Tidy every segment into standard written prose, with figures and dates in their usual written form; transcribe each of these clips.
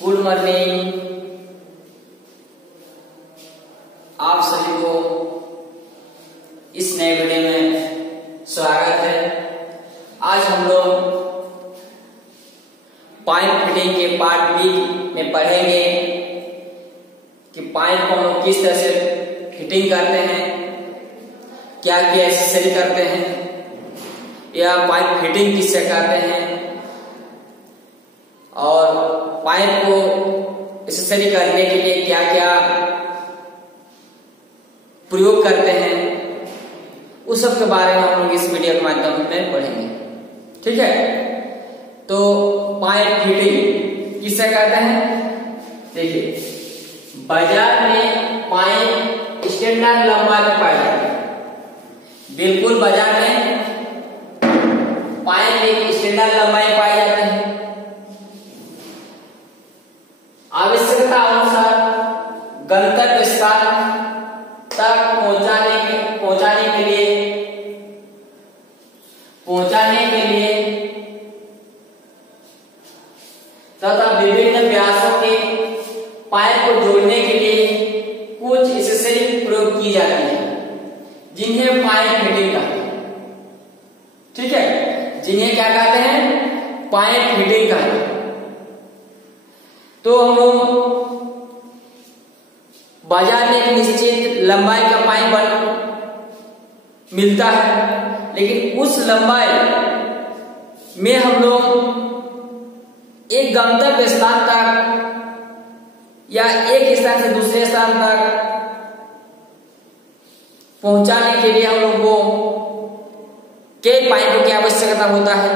Good morning. आप सभी को इस नए वीडियो में स्वागत है। आज हम लोग पाइप फिटिंग के पार्ट बी में पढ़ेंगे कि पाइप को हम लोग किस तरह से फिटिंग करते हैं, क्या क्या एक्सेसरी करते हैं, या पाइप फिटिंग किससे करते हैं, और पाइप को एक्सेसरी करने के लिए क्या क्या प्रयोग करते हैं, उस सब के बारे में हम लोग इस वीडियो के माध्यम में पढ़ेंगे। ठीक है, तो पाइप फिटिंग किससे करते हैं? देखिए, बाजार में पाइप स्टैंडर्ड लंबाई में पाए जाते हैं। बिल्कुल बाजार में पाइप एक स्टैंडर्ड लंबाई पाए जाते हैं। आवश्यकता अनुसार गंतव्य स्थान तक पहुंचाने के लिए तथा विभिन्न व्यासों के पाइप को जोड़ने के लिए कुछ एक्सेसरी प्रयोग की जाती है, जिन्हें पाइप फिटिंग कहते हैं। ठीक है, जिन्हें क्या कहते हैं? पाइप फिटिंग कहते हैं। तो हम लोग बाजार में एक निश्चित लंबाई का पाइप मिलता है, लेकिन उस लंबाई में हम लोग एक गंतव्य स्थान तक या एक स्थान से दूसरे स्थान तक पहुंचाने के लिए हम लोग को कई पाइपों की आवश्यकता होता है,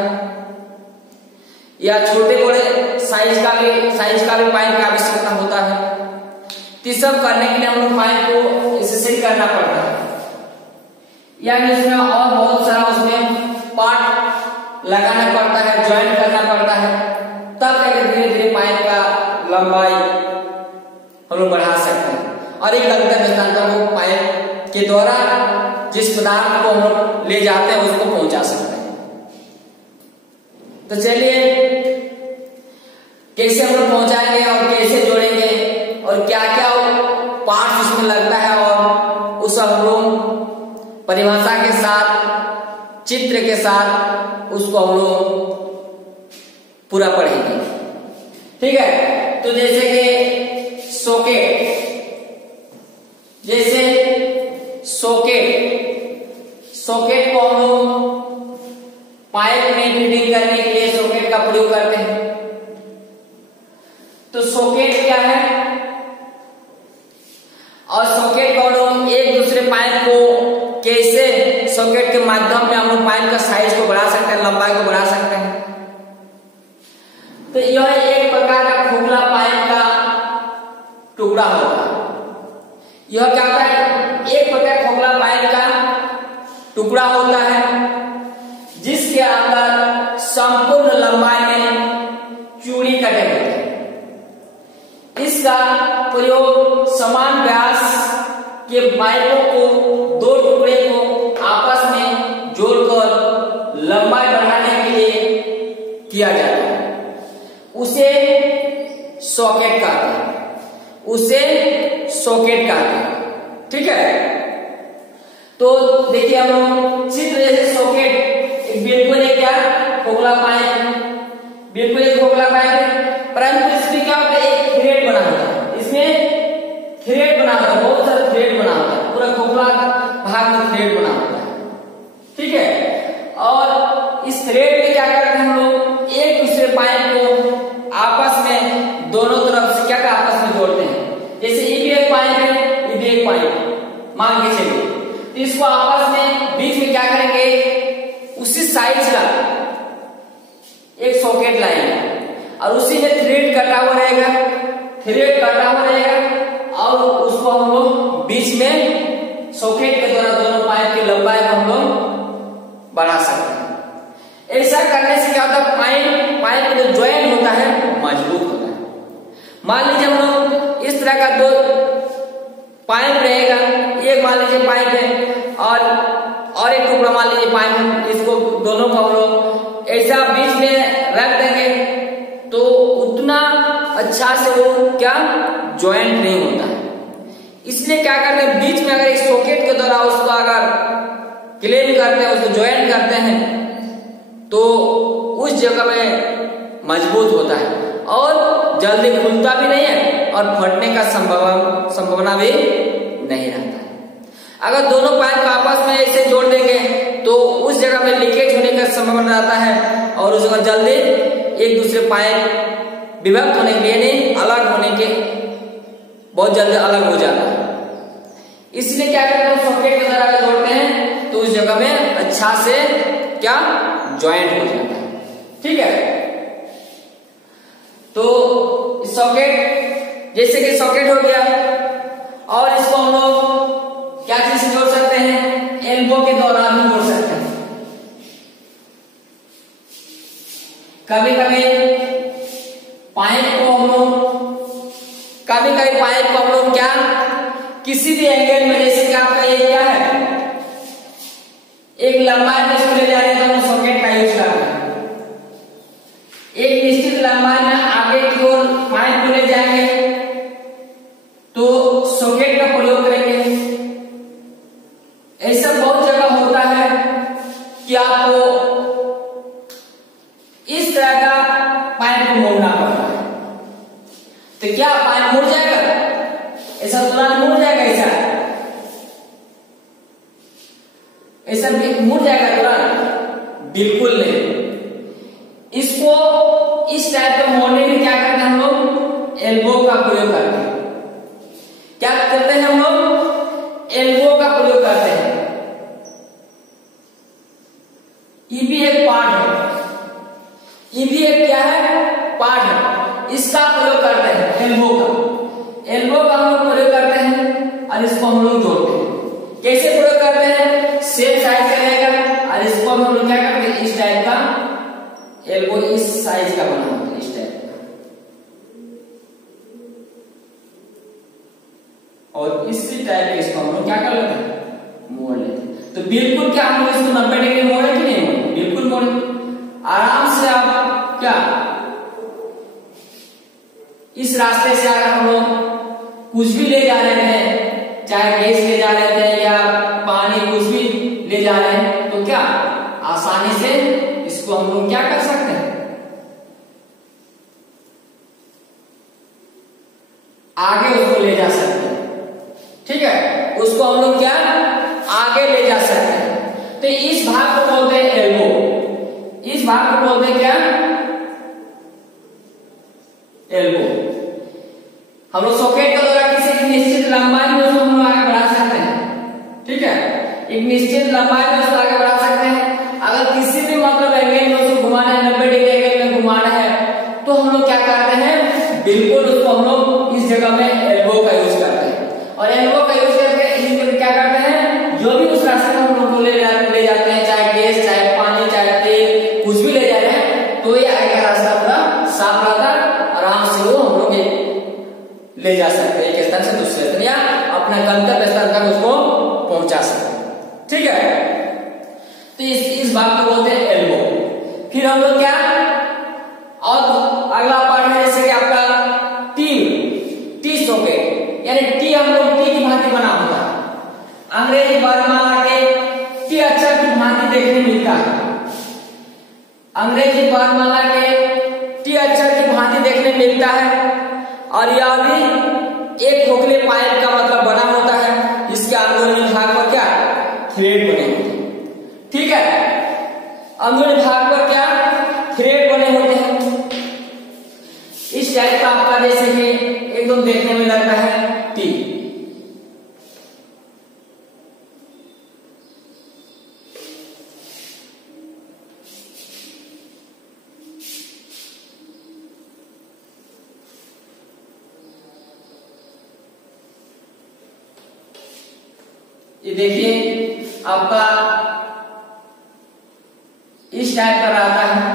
या छोटे बड़े साइज का भी पाइप की आवश्यकता होता है। तो सब करने के लिए हम लोग पाइप को एक्सेसरी करना पड़ता है, यानी उसमें और बहुत सारा उसमें पार्ट लगाना पड़ता है, ज्वाइंट करना पड़ता है, तब जाकर धीरे धीरे पाइप का लंबाई हम लोग बढ़ा सकते हैं और एक गंतव्य स्थान तक वो पाइप के द्वारा जिस पदार्थ को हम लोग ले जाते हैं उसको पहुंचा सकते हैं। तो चलिए, कैसे हम लोग पहुंचाएंगे और कैसे जोड़ेंगे और क्या क्या पार्ट उसमें लगता है, और उस हम लोग परिभाषा के साथ, चित्र के साथ उसको हम लोग पूरा पढ़ेंगे। ठीक है, तो जैसे कि सॉकेट को हम लोग पाइप में फिटिंग करने के लिए सॉकेट का प्रयोग करते हैं। तो सॉकेट क्या है, और सॉकेट को हम एक दूसरे पाइप को कैसे सॉकेट के माध्यम में हम लोग पाइप का साइज को बढ़ा सकते हैं, लंबाई को बढ़ा सकते हैं। तो यह एक प्रकार का खोखला पाइप का टुकड़ा होगा। यह क्या होता है? एक प्रकार खोखला पाइप का टुकड़ा होता है, जिसके अंदर संपूर्ण लंबाई में चूड़ी कटे होते हैं। इसका प्रयोग समान व्यास के पाइपों को, दो टुकड़े को आपस में जोड़कर लंबाई बढ़ाने के लिए किया जाता है। उसे सॉकेट कहते हैं। ठीक है, तो देखिए हम लोग चित्र जैसे सॉकेट बिल्कुल एक क्या खोखला पाइप, बिल्कुल एक खोखला पाइप है, परंतु इसमें क्या होता है? एक थ्रेड बना होता है। इसमें थ्रेड बना होता है, बहुत सारे थ्रेड बना होता है, पूरा खोखला भाग में थ्रेड बना होता है। ठीक है, और इस थ्रेड में क्या करते हैं हम लोग? एक दूसरे पाइप को आपस में दोनों तरफ से क्या आपस में जोड़ते हैं। जैसे ये भी एक पाइप है, ये भी एक पाइप, मान के चलिए, तो इसको आपस में बीच में क्या करेंगे? उसी साइज का एक सॉकेट लाएंगे और उसी में थ्रेड कटा हुआ रहेगा, और उसको हम लोग बीच में सॉकेट के द्वारा दोनों पाइप की लंबाई को हम लोग बढ़ा सकते हैं। ऐसा करने से क्या होता है? पाइप जो ज्वाइंट होता है मजबूत होता है। मान लीजिए हम लोग इस तरह का दो पाइप रहेगा, एक मान लीजिए पाइप है और एक टुकड़ा मान लीजिए पाइप है, इसको दोनों को हम लोग ऐसा बीच में रख देंगे तो उतना अच्छा से वो क्या ज्वाइंट नहीं होता है। इसलिए क्या करते हैं, बीच में अगर एक सॉकेट के द्वारा उसको अगर क्लीन करते हैं, उसको ज्वाइंट करते हैं, तो उस जगह में मजबूत होता है और जल्दी खुलता भी नहीं है और फटने का संभावना भी नहीं रहता है। अगर दोनों पाइप को आपस में ऐसे जोड़ देंगे तो उस जगह में लीकेज होने का संभावना रहता है और उस जगह जल्दी एक दूसरे पाइप विभक्त होने के लिए अलग होने के बहुत जल्दी अलग हो जाता है। इसलिए क्या करते हैं, सॉकेट के द्वारा जोड़ते हैं तो उस जगह में अच्छा से क्या ज्वाइंट हो जाता है। ठीक है, तो सॉकेट जैसे कि सॉकेट हो गया और इसको हम लोग क्या चीज से जोड़ सकते हैं, एल्बो के द्वारा भी जोड़ सकते हैं। कभी कभी पाइप को हम लोग क्या किसी भी एंगल में, जैसे कि आपका ये क्या है, एक लंबाई में इसको ले जा रहे हैं तो हम सॉकेट का यूज कर रहे हैं। एक निश्चित लंबाई में आगे की ओर पाइप को ले जाएंगे तो सॉकेट का प्रयोग करेंगे। ऐसा बहुत जगह होता है कि आपको इस तरह का पाइप को मोड़ना पड़ता है, तो क्या पाइप मुड़ जाएगा, ऐसा तुरंत मुड़ जाएगा, ऐसा मुड़ जाएगा तुरंत? बिल्कुल नहीं। इसको इस टाइप का मोड़ने में क्या करते हैं हम लोग, एल्बो का प्रयोग करते हैं। क्या करते हैं हम लोग, एल्बो का प्रयोग करते हैं। ये भी एक पार्ट है, ये भी एक क्या है, पार्ट है। इसका प्रयोग करते हैं एल्बो का। एल्बो का हम लोग प्रयोग करते हैं और इसको हम लोग जोड़ते हैं। कैसे प्रयोग करते हैं, सेम साइज का रहेगा और इसको हम लोग क्या करते हैं, इस टाइप का एल्बो इस साइज का बना होता है, इस टाइप का, और इसी टाइप के इसको हम लोग क्या कर लेते हैं, मोड़ लेते हैं। तो बिल्कुल क्या हम लोग इसको 90 डिग्री मोड़े कि नहीं मोड़े, बिल्कुल मोड़े। आराम से आप क्या इस रास्ते से अगर हम लोग कुछ भी ले जा रहे हैं, चाहे गैस ले जा रहे थे या पानी कुछ भी ले जा रहे हैं, तो क्या आसानी से इसको हम लोग क्या कर सकते हैं, आगे उसको ले जा सकते हैं। ठीक है, उसको हम लोग क्या आगे ले जा सकते हैं। तो इस भाग को बोलते हैं एल्बो, इस भाग को बोलते हैं क्या, एल्बो। हम लोग सॉकेट के द्वारा किसी निश्चित लंबाई में उसको हम लोग आगे बढ़ा सकते हैं। ठीक है, एक निश्चित लंबाई में उसको आगे बढ़ा सकते हैं। अगर किसी भी मतलब एंगल में उसको घुमाना है, 90 डिग्री एंगल में घुमाना है, तो हम लोग क्या करते हैं, बिल्कुल उसको हम लोग इस जगह में एल्बो का यूज करते हैं। और एल्बो का यूज करके इस क्या करते हैं, जो भी उस रास्ते में हम लोग ले जाते हैं, चाहे गैस, चाहे पानी, चाहे तेल, कुछ भी ले जा रहे हैं, तो ये आगे का रास्ता पूरा साफ रहता है, आराम से वो हम लोग ले जा सकते हैं एक स्थान से दूसरे स्थान, या अपना गंतव्य स्थान तक उसको पहुंचा सकते हैं। ठीक है, तो इस भाग को बोलते हैं एल्बो। फिर हम लोग क्या, और अगला पार्ट है जैसे कि आपका टी सॉकेट, यानी टी हम लोग टी की भांति बना होता है। अंग्रेजी वर्णमाला के टी अक्षर की भांति देखने मिलता है। अंग्रेजी वर्णमाला के टी अक्षर की भांति देखने मिलता है और यह भी एक खोखले पाइप का मतलब बना होता है। इसके अंदरूनी भाग पर क्या थ्रेड बने होते हैं। ठीक है, अंदरूनी भाग पर क्या थ्रेड बने होते हैं। इस टाइप का आपका जैसे कि एकदम देखने में लगता है टी। ये देखिए आपका इस टाइप का रहता है।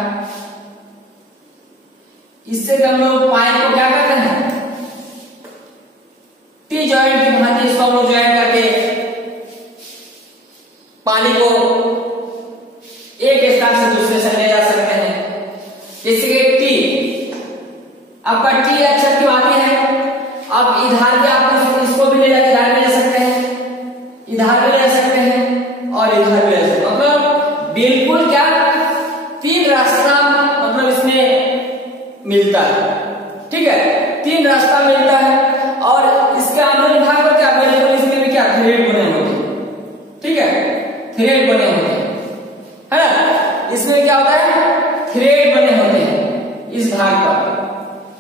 इससे हम लोग पाइप को क्या करते हैं, टी जॉइंट की भांति इसको हम लोग ज्वाइन करके पानी को एक स्थान से दूसरे से ले जा सकते हैं। जैसे कि टी, आपका टी अक्षर इधर भी आप इसको भी ले जाके इधर भी ले सकते हैं, इधर भी ले सकते हैं और इधर भी ले सकते हैं। मतलब बिल्कुल क्या 3 रास्ता मतलब इसमें मिलता है। ठीक है, 3 रास्ता मिलता है और इसके अंदर भाग में क्या बिल्कुल इसमें भी क्या थ्रेड बने होते हैं। ठीक है, थ्रेड बने होते हैं, है ना। इसमें क्या होता है, थ्रेड बने होते हैं इस भाग पर।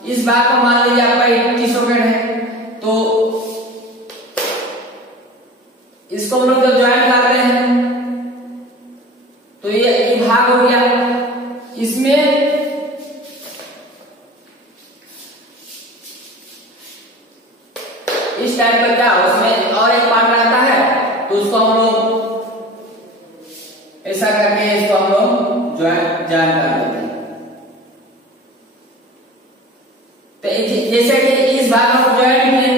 इस भाग पर मान लीजिए आपका 80 सॉकेट है, तो इसको हम लोग जब ज्वाइंट करते हैं तो ये भाग हो गया। इसमें इस टाइप का क्या उसमें और एक पार्ट रहता है, तो उसको हम लोग ऐसा करके इसको हम लोग ज्वाइंट कर देते हैं। तो जैसे कि इस भाग में ज्वाइंट किए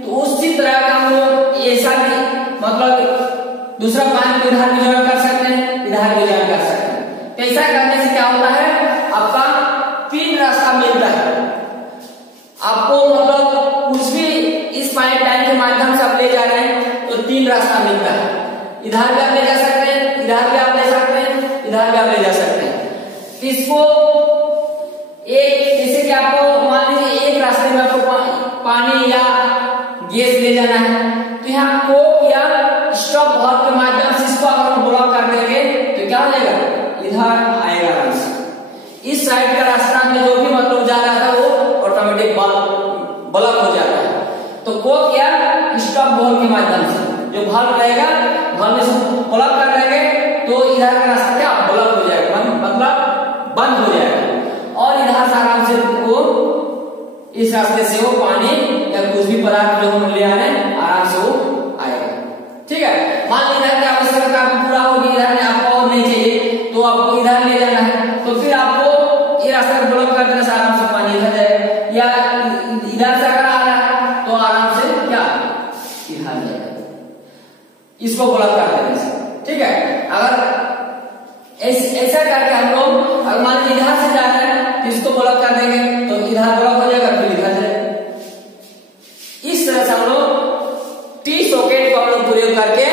तो उसी तरह का हम लोग ऐसा भी मतलब दूसरा पार्ट को इधर भी ज्वाइंट कर सकते हैं, इधर भी ज्वाइंट कर सकते हैं। तो ऐसा करने से क्या होता है, आपका 3 रास्ता मिलता है आपको। मतलब कुछ भी इस पाइप लाइन के माध्यम से आप ले जा रहे हैं तो 3 रास्ता मिलता है। इधर भी आप ले जा सकते हैं, इधर भी आप ले सकते हैं, इधर भी आप ले जा सकते हैं। इसको एक जैसे कि आपको मान लीजिए एक रास्ते में आपको पानी या गैस ले जाना है, तो यहाँ कोक या स्टॉप भाग के माध्यम से इसको अगर हम ब्लॉक कर देंगे तो क्या हो जाएगा, इधर आएगा आराम से। इस साइड का रास्ता में जो भी मतलब जा रहा था वो ऑटोमेटिक ब्लॉक हो जाता है। तो कोक या स्टॉप भाग के माध्यम से जो भाग रहेगा, भाग में से ब्लॉक कर देंगे तो इधर का रास्ता क्या ब्लॉक हो जाएगा, मतलब बंद हो जाएगा और इधर से आराम से वो इस रास्ते से वो पानी या कुछ भी पदार्थ जो हम ले आ रहे हैं आराम से वो आएगा। ठीक है, मान लीजिए इधर की आवश्यकता आपको पूरा होगी, इधर आपको और नहीं चाहिए तो आपको इधर ले जाना है, तो फिर आपको ये रास्ता ब्लॉक कर देने से आराम से पानी इधर जाएगा, या इधर से अगर आ रहा है तो आराम से क्या इधर जाएगा, इसको ब्लॉक कर देने से। ठीक है, अगर ऐसा करके हम लोग अगर मान लीजिए इधर से जा रहे हैं तो इसको ब्लॉक कर देंगे तो इधर ब्लॉक हो जाएगा, फिर इधर जाएगा। इस तरह से हम लोग टी सॉकेट को हम लोग प्रयोग करके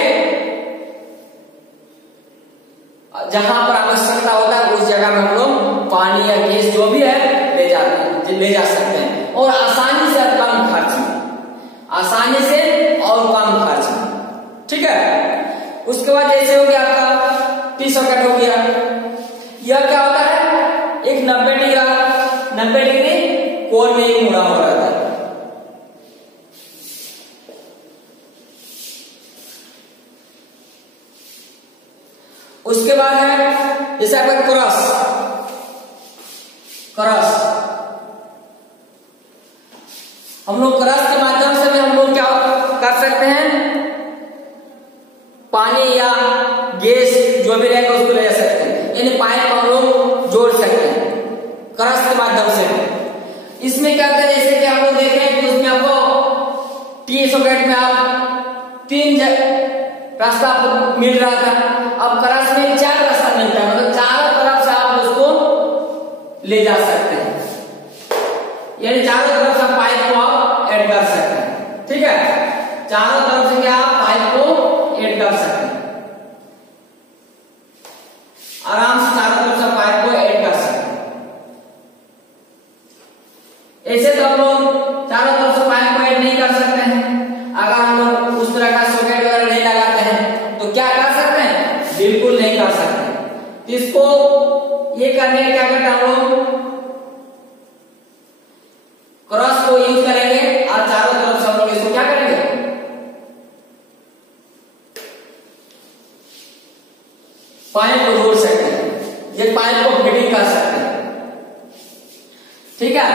जहां पर आवश्यकता होता है उस जगह में हम लोग पानी या गैस जो भी है ले जा सकते हैं और आसानी से और कम खर्च में, आसानी से और कम खर्च में। ठीक है, उसके बाद जैसे हो गया आपका टी सॉकेट हो गया, यह क्या होता है, एक 90 डिग्री कोण में मुड़ा हुआ रहता है। उसके बाद है जैसे आपका क्रॉस, हम लोग क्रॉस के माध्यम से भी हम लोग क्या कर सकते हैं, पानी या गैस जो भी रहेगा उसको ले जा सकते हैं, यानी पाइप हम लोग जोड़ सकते हैं क्रॉस के माध्यम से। इसमें क्या करते हैं, जैसे कि हम लोग देखें कि उसमें आपको टी सॉकेट में आप 3 रास्ता आपको मिल रहा था, अब क्रॉस में 4 रास्ता मिलता है, मतलब चारों तरफ से आप उसको ले जा सकते हैं, यानी चारों तरफ से पाइप को आप ऐड कर सकते हैं। ठीक है, चारों तरफ से क्या आप पाइप को ऐड कर सकते हैं, आराम से चारों तरफ से पाइप को ऐड कर सकते हैं। ऐसे तो हम लोग चारों तरफ से पाइप को ऐड नहीं कर सकते हैं। अगर हम लोग उस तरह का सॉकेट वगैरह नहीं लगाते हैं तो क्या कर सकते हैं, बिल्कुल नहीं कर सकते। इसको ये करने के क्या करते हैं, हम लोग क्रॉस को यूज करेंगे और चारों तरफ से हम लोग इसको क्या करेंगे, पाइप को जोड़ सकते हैं, ये पाइप को फिटिंग कर सकते हैं। ठीक है,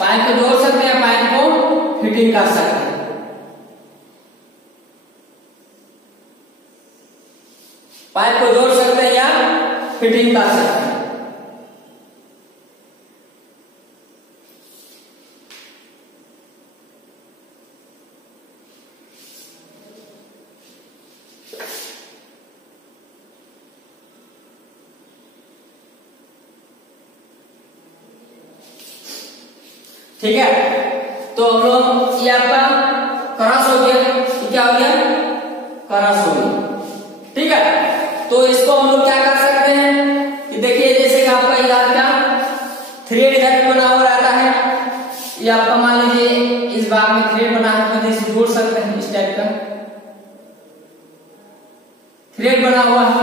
पाइप को जोड़ सकते हैं, पाइप को फिटिंग कर सकते हैं। पाइप को जोड़ सकते हैं या फिटिंग कर सकते हैं। ठीक है, तो हम लोग ये आपका क्रॉस हो गया, क्या हो गया, क्रॉस हो गया। ठीक है, तो इसको हम लोग क्या कर सकते हैं कि देखिए जैसे कि आपका इधर का थ्रेड इधर बना हुआ रहता है, ये आपका मान लीजिए इस भाग में थ्रेड बना है, तो इसे जोड़ सकते हैं, इस टाइप का थ्रेड बना हुआ है।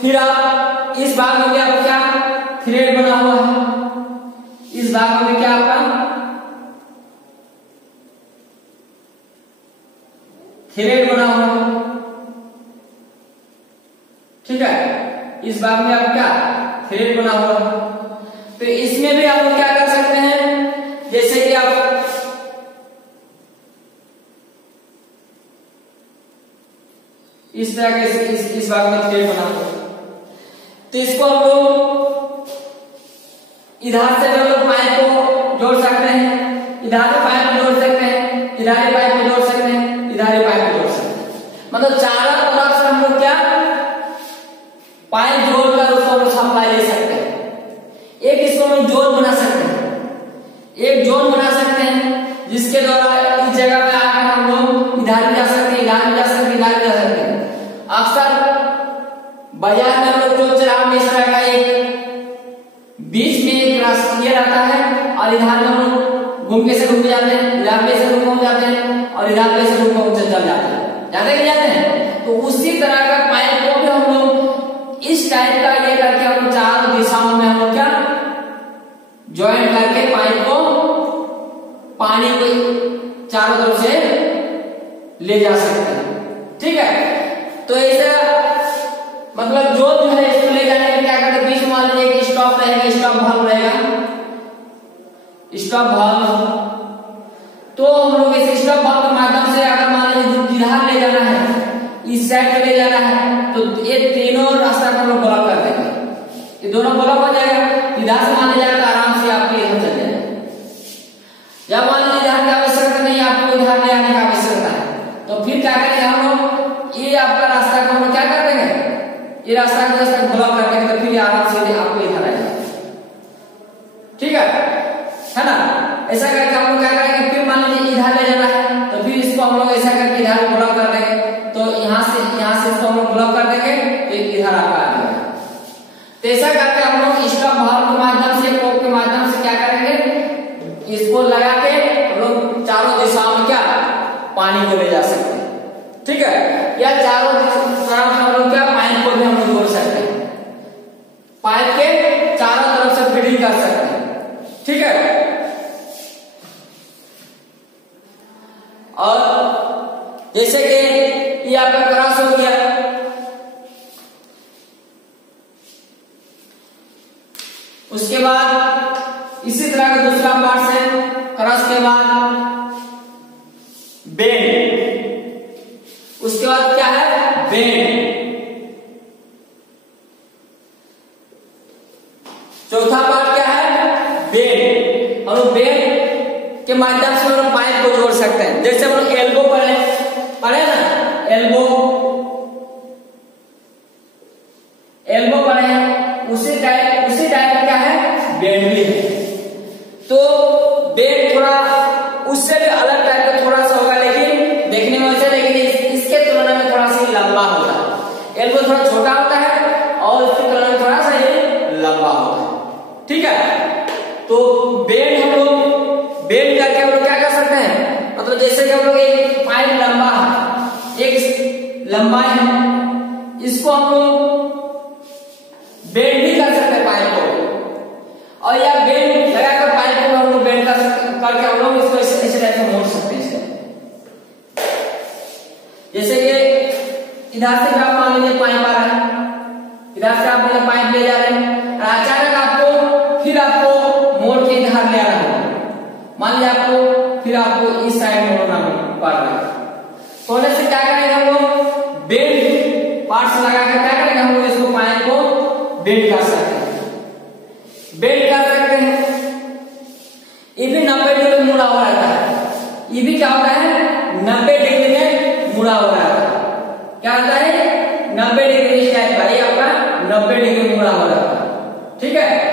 फिर आप इस भाग में भी आपका क्या थ्रेड बना हुआ है, इस भाग में भी क्या आपका थ्रेड बना हुआ है। ठीक है, इस भाग में आपका क्या थ्रेड बना हुआ है। तो इसमें भी आप लोग क्या कर सकते हैं, जैसे कि आप इस तरह के इस भाग में थ्रेड बना हुआ, तो इसको हम लोग इधर से हम लोग पाइप को जोड़ सकते हैं, इधर से पाइप को जोड़ सकते हैं, इधर से पाइप को जोड़ सकते हैं, इधर से पाइप को जोड़ सकते हैं। मतलब चारों तरफ से हम लोग क्या पाइप जोड़कर उसको सप्लाई ले सकते हैं। एक इसको हम जोन बना सकते हैं, एक जोन बना सकते हैं जिसके द्वारा इस जगह पे आकर हम लोग इधर भी जा सकते हैं, इधर भी जा सकते हैं, इधर भी जा सकते हैं। अक्सर बाजार में हम लोग जो चराग में इस तरह का एक बीच में एक रास्ता ये रहता है, और इधर में हम लोग घूम के से घूम जाते हैं, इधर में से घूम जाते हैं, और इधर में से घूम चल जाते हैं, जाते हैं। तो उसी तरह का पाइप को भी हम लोग इस टाइप का ये करके हम चारों दिशाओं में हम लोग क्या ज्वाइन करके पाइप को पानी को चारों तरफ से ले जा सकते हैं। ठीक है, तो ऐसा मतलब जो है इसको ले जाने के लिए क्या करते हैं, बीच में मान लीजिए कि स्टॉप रहेगा, स्टॉप वाल्व रहेगा, स्टॉप वाल्व। तो हम लोग इस स्टॉप वाल्व के माध्यम से अगर मान लीजिए इधर ले जाना है, इस साइड पे ले जाना है, तो ये तीनों रास्ता को हम लोग ब्लॉक कर देंगे, ये दोनों ब्लॉक हो जाएगा। इधर से मान लीजिए तो आराम से आपको इधर चल जाएगा। जब मान लीजिए इधर की आवश्यकता नहीं है, आपको इधर ले आने की आवश्यकता है, तो फिर क्या करेंगे हम लोग, ये आपका रास्ता को हम लोग क्या कर देंगे, ये रास्ता को जैसे ब्लॉक कर देंगे, तो फिर आराम से आपको इधर आएगा। ठीक है ना, ऐसा करके हम लोग क्या करेंगे, फिर मान लीजिए इधर ले जाना है, तो फिर इसको हम लोग ऐसा करके इधर ब्लॉक कर देंगे, तो यहाँ से इसको हम लोग ब्लॉक कर देंगे, तो इधर आपका आ जाएगा। तो ऐसा करके हम लोग स्टॉप वाल्व के माध्यम से, पोक के माध्यम से क्या करेंगे, इसको लगा के हम लोग चारों दिशाओं में क्या पानी को ले जा सकते हैं। ठीक है, या चारों तरफ हम लोग क्या पाइप को भी हम लोग जोड़ सकते हैं, पाइप के चारों तरफ से फीडिंग कर सकते हैं। ठीक है, और जैसे कि ये आपका क्रॉस हो गया, उसके बाद इसी तरह का दूसरा पार्ट है, क्रॉस के बाद बेंड, उसके बाद क्या है बेंड, चौथा पार्ट क्या है बेंड। और बेंड के माध्यम से हम लोग पाइप को जोड़ सकते हैं। जैसे हम लोग एल्बो पढ़े ना, एल्बो पढ़े हैं, उसी टाइप क्या है बेंड भी है। तो बेंड थोड़ा उससे भी अलग टाइप का थोड़ा सा होगा, लेकिन देखने में वैसे, लेकिन इसके तुलना में थोड़ा सा लंबा होता है। एल्बो थोड़ा छोटा होता है और उसकी तुलना में थोड़ा सा ये लंबा होता है। ठीक है, तो बेंड हम लोग बेंड करके हम लोग क्या कर सकते हैं, मतलब जैसे कि हम लोग एक पाइप लंबा है, एक लंबाई है, इसको हम लोग बेंड भी कर सकते हैं पाइप को, और या बेंड लगाकर पाइप को हम लोग बेंड करके हम लोग इसको इस टाइप से मोड़ सकते हैं। जैसे कि इधर से आप मान लीजिए पाइप आ रहा है, इधर से आप पाइप ले जा रहे हैं, अचानक आपको फिर आपको मोड़ के इधर ले आना है, मान लीजिए आपको फिर आपको इस साइड मोड़ना पड़ रहा है, तो से क्या करेंगे हम लोग बेंड पार्ट्स लगाकर क्या करेंगे हम लोग इसको पाइप को बेंड कर सकते हैं, बेंड कर सकते हैं। ये भी 90 डिग्री में मुड़ा हुआ रहता है, ये भी क्या होता है 90 डिग्री में मुड़ा हुआ रहता है, क्या होता है 90 डिग्री टाइप का, ये आपका 90 डिग्री मुड़ा हुआ रहता है। ठीक है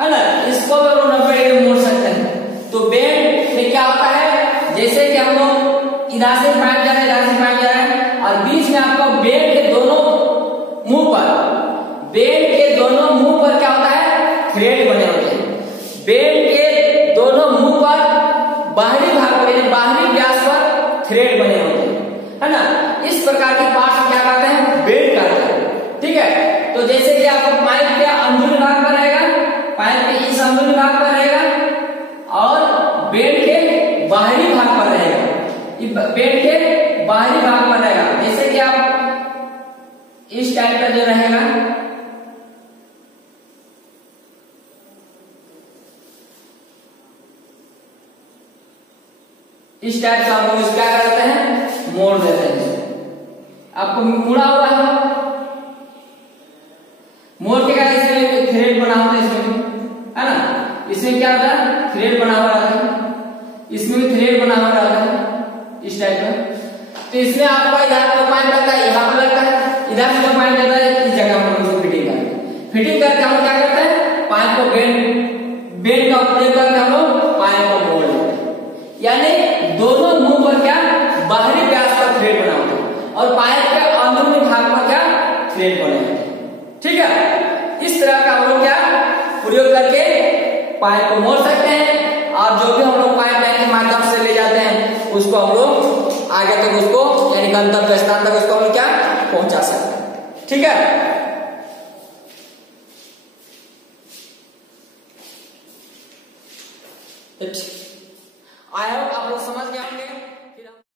ना, इसको भी हम 90 डिग्री मोड़ सकते हैं। तो बेंड क्या होता है, जैसे कि हम लोग इधर से पाइप जा रहे हैं, इधर से पाइप जा रहे हैं, और बीच में आपको बेड के दोनों मुंह पर क्या होता है, थ्रेड बने होते हैं। बेड के दोनों मुंह पर बाहरी भाग पर, बाहरी व्यास पर थ्रेड बने होते हैं, है ना। इस प्रकार के पार्ट क्या कहते हैं, बेड कहते हैं। ठीक है, तो जैसे कि आपको पाइप के अंदरूनी भाग पर रहेगा, पाइप के इस अंदरूनी भाग पर रहेगा और बेड के बाहरी भाग पर रहेगा, बेड के बाहरी भाग पर रहेगा। जैसे कि आप इस टाइप का जो रहेगा, इस टाइप से हम लोग क्या करते हैं, मोड़ देते हैं। आपको मुड़ा हुआ है, मोड़ के क्या इसमें थ्रेड बना होता है, इसमें है ना, इसमें क्या होता है, थ्रेड बना हुआ रहता है, इसमें भी थ्रेड बना हुआ रहता है इस टाइप का। तो इसमें आपका यहाँ पर पाइप लगता है, यहाँ पर लगता है, इधर से पाइप लगता है, इस जगह पर हम फिटिंग करते हैं। फिटिंग करके हम क्या करते हैं, पाइप को बेंड का उपयोग करके हम लोग पाइप को मोड़ लेते हैं। यानी दोनों मुंह पर क्या, बाहरी व्यास पर थ्रेड बना होता है और पाइप के अंदरूनी भाग पर क्या, थ्रेड बने होते हैं। ठीक है, इस तरह का हम लोग क्या प्रयोग करके पाइप को मोड़ सकते हैं, और जो भी हम लोग पाइप लाइन के माध्यम से ले जाते हैं उसको हम लोग आगे तक उसको, यानी गंतव्य स्थान तक उसको हम लोग क्या पहुंचा सकते हैं। ठीक है, I have